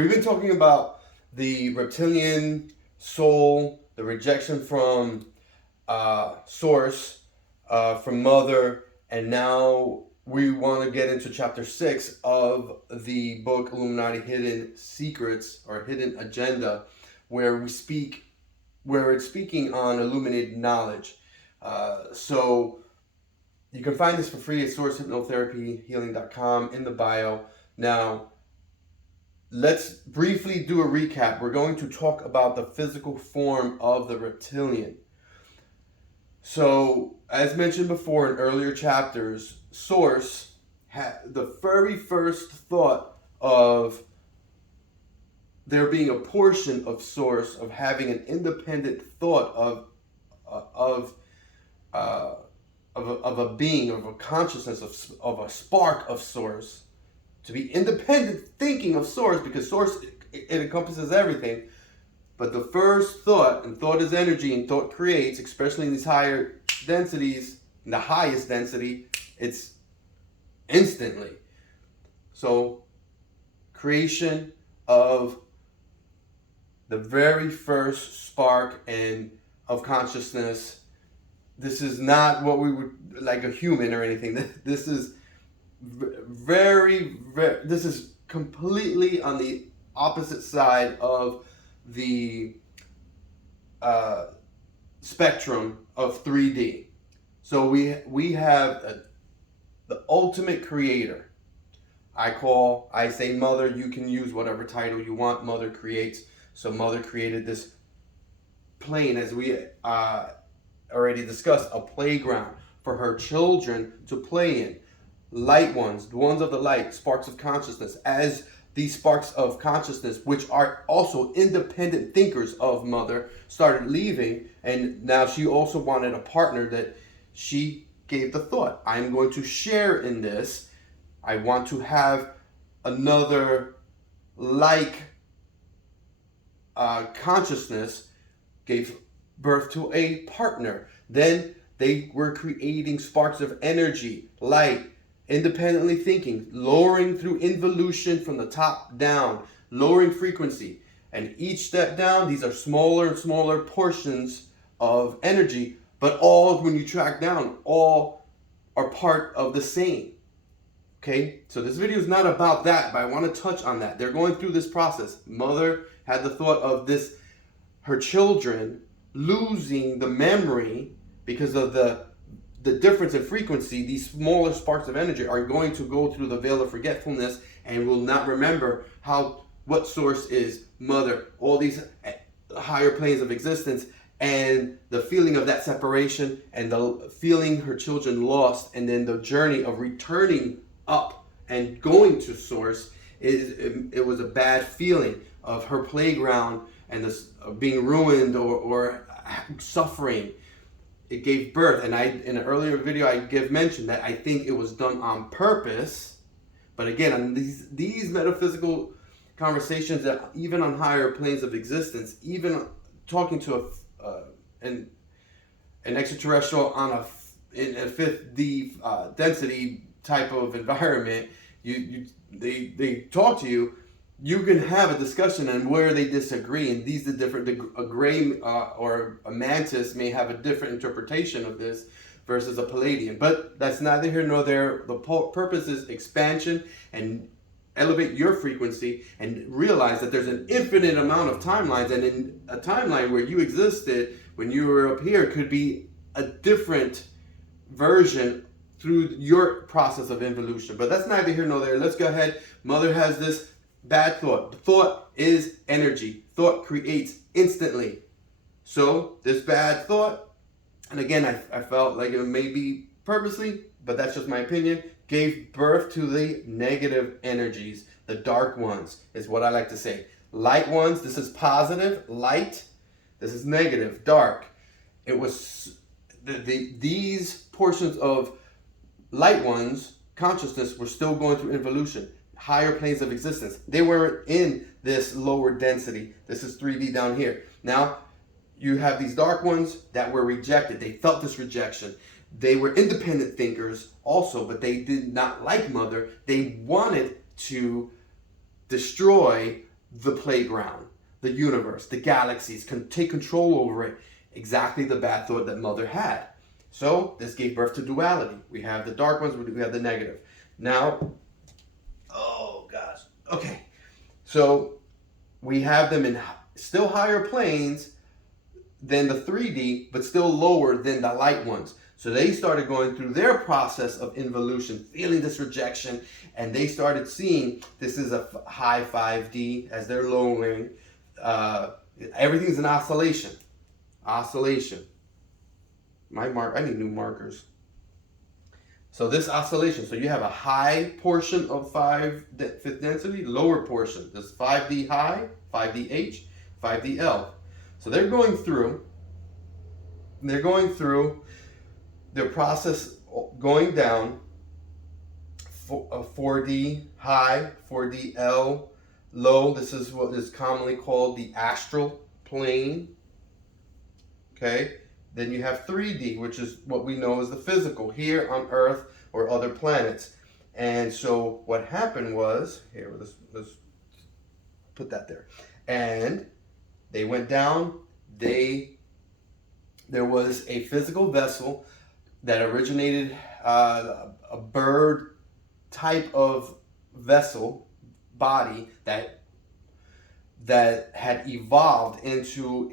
We've been talking about the reptilian soul, the rejection from source, from mother, and now we want to get into chapter 6 of the book Illuminati Hidden Secrets or Hidden Agenda, where it's speaking on illuminated knowledge. So you can find this for free at sourcehypnotherapyhealing.com in the bio. Now, let's briefly do a recap. We're going to talk about the physical form of the reptilian. So, as mentioned before in earlier chapters, Source had the very first thought of there being a portion of Source of having an independent thought of a being, of a consciousness, of a spark of Source, to be independent thinking of Source, because Source, it encompasses everything. But the first thought, and thought is energy, and thought creates, especially in these higher densities, in the highest density, it's instantly. So, creation of the very first spark and of consciousness. This is not what we would like a human or anything. This is this is completely on the opposite side of the spectrum of 3D. So we have the ultimate creator. I say mother, you can use whatever title you want. Mother creates. So mother created this plane, as we already discussed, a playground for her children to play in. Light ones, the ones of the light, sparks of consciousness. As these sparks of consciousness, which are also independent thinkers of mother, started leaving, and now she also wanted a partner, that she gave the thought, I'm going to share in this. I want to have another consciousness, gave birth to a partner. Then they were creating sparks of energy, light, independently thinking, lowering through involution from the top down, lowering frequency. And each step down, these are smaller and smaller portions of energy, but all, when you track down, all are part of the same. Okay, so this video is not about that, but I want to touch on that. They're going through this process. Mother had the thought of this, her children losing the memory because of the difference in frequency. These smaller sparks of energy are going to go through the veil of forgetfulness and will not remember what source is, mother, all these higher planes of existence, and the feeling of that separation, and the feeling her children lost, and then the journey of returning up and going to source. It was a bad feeling of her playground and this being ruined or suffering. It gave birth, and in an earlier video I mentioned that I think it was done on purpose. But again, on these metaphysical conversations, that even on higher planes of existence, even talking to an extraterrestrial in a 5th density type of environment, they talk to you. You can have a discussion on where they disagree, and these are different. A gray or a mantis may have a different interpretation of this versus a Palladian, but that's neither here nor there. The purpose is expansion and elevate your frequency, and realize that there's an infinite amount of timelines, and in a timeline where you existed when you were up here could be a different version through your process of involution. But that's neither here nor there. Let's go ahead. Mother has this bad thought. The thought is energy. Thought creates instantly. So this bad thought, and again, I felt like it may be purposely, but that's just my opinion, gave birth to the negative energies. The dark ones is what I like to say. Light ones, this is positive, light. This is negative, dark. It was these portions of light ones, consciousness, were still going through involution. Higher planes of existence. They were in this lower density. This is 3D down here. Now, you have these dark ones that were rejected. They felt this rejection. They were independent thinkers also, but they did not like mother. They wanted to destroy the playground, the universe, the galaxies, can take control over it. Exactly the bad thought that Mother had. So this gave birth to duality. We have the dark ones, we have the negative. Now, oh gosh, okay. So we have them in still higher planes than the 3D, but still lower than the light ones. So they started going through their process of involution, feeling this rejection, and they started seeing this is a high 5D as they're lowering. Everything's an oscillation. Oscillation. I need new markers. So this oscillation, so you have a high portion of 5th density, lower portion. This 5D high, 5DH, 5DL. So they're going through their process going down, 4D high, 4DL low. This is what is commonly called the astral plane. Okay. Then you have 3D, which is what we know as the physical, here on Earth or other planets. And so what happened was, here, let's put that there. And they went down, there was a physical vessel that originated a bird type of vessel, body, that had evolved into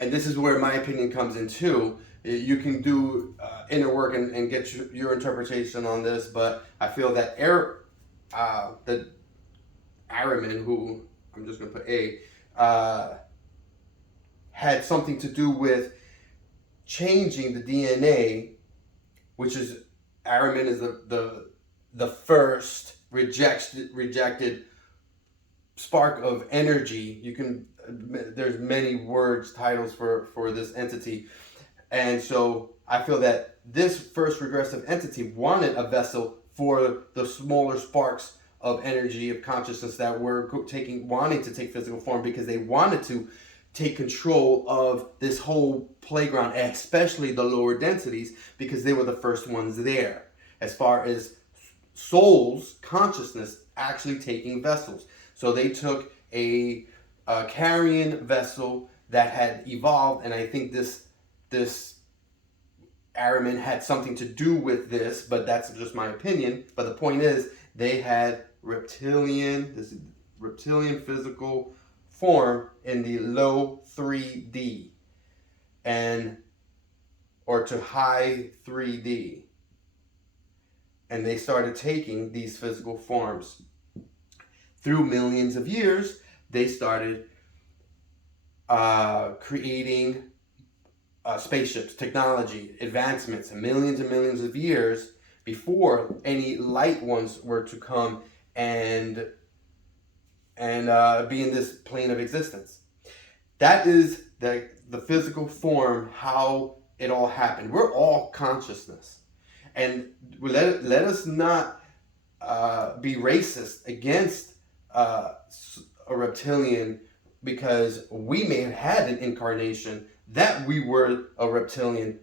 and this is where my opinion comes in too. You can do inner work and get your interpretation on this, but I feel that the Araman, who I'm just going to put had something to do with changing the DNA, which is Araman is the first rejected spark of energy. There's many titles for this entity. And so I feel that this first regressive entity wanted a vessel for the smaller sparks of energy, of consciousness that were wanting to take physical form, because they wanted to take control of this whole playground, especially the lower densities, because they were the first ones there as far as souls, consciousness actually taking vessels. So they took a carrion vessel that had evolved, and I think this Araman had something to do with this, but that's just my opinion. But the point is, they had reptilian physical form in the low 3D or to high 3D, and they started taking these physical forms. Through millions of years, they started creating spaceships, technology, advancements, and millions of years before any light ones were to come and be in this plane of existence. That is the physical form, how it all happened. We're all consciousness, and let us not be racist against a reptilian, because we may have had an incarnation that we were a reptilian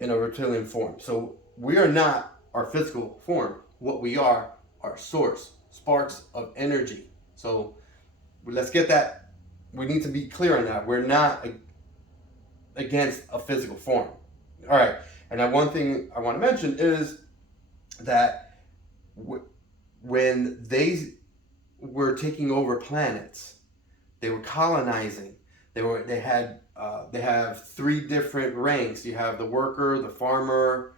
in a reptilian form. So we are not our physical form. What we are source, sparks of energy. So let's get that. We need to be clear on that. We're not against a physical form. All right. And now one thing I want to mention is that when they were taking over planets, they were colonizing. They have 3 different ranks. You have the worker, the farmer,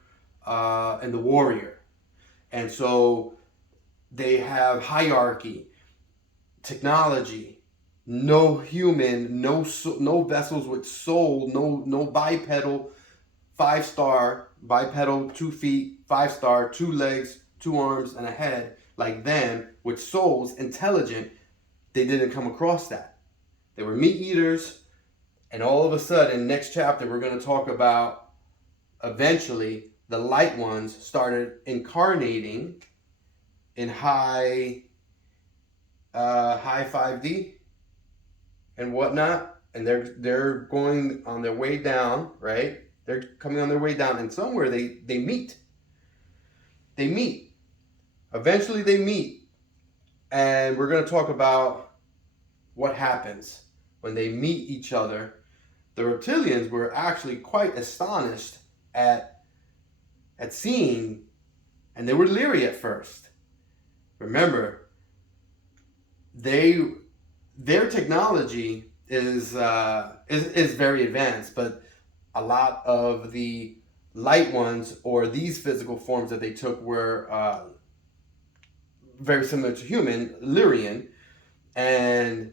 and the warrior. And so they have hierarchy, technology, no human, no vessels with soul, no bipedal, 5-star, bipedal, 2 feet, 5-star, 2 legs, 2 arms, and a head, like them, with souls, intelligent. They didn't come across that. They were meat eaters, and all of a sudden, next chapter, we're going to talk about eventually the light ones started incarnating in high 5D and whatnot, and they're going on their way down, right? They're coming on their way down, and somewhere they meet. Eventually they meet, And we're going to talk about what happens when they meet each other. The reptilians were actually quite astonished at seeing, and they were leery at first. Remember, their technology is very advanced, but a lot of the light ones, or these physical forms that they took, were very similar to human, Lyrian, and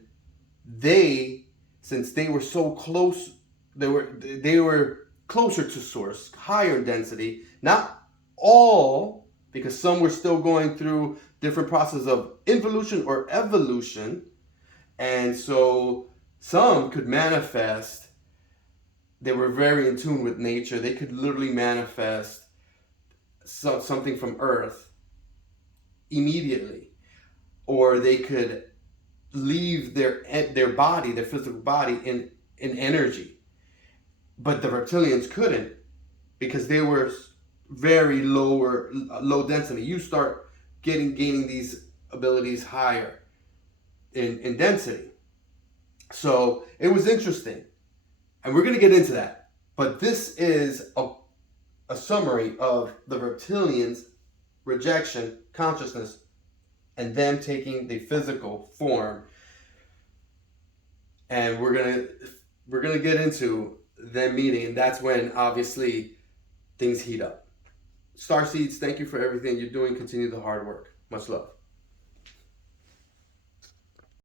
since they were so close, they were closer to source, higher density. Not all, because some were still going through different processes of involution or evolution, and so some could manifest. They were very in tune with nature. They could literally manifest something from Earth immediately, or they could leave their body, their physical body, in energy. But the reptilians couldn't, because they were very low density. You start gaining these abilities higher in density. So it was interesting, and we're going to get into that. But this is a summary of the reptilians' rejection, consciousness, and them taking the physical form. And we're gonna get into them meeting, and that's when obviously things heat up. Starseeds, thank you for everything you're doing. Continue the hard work. Much love.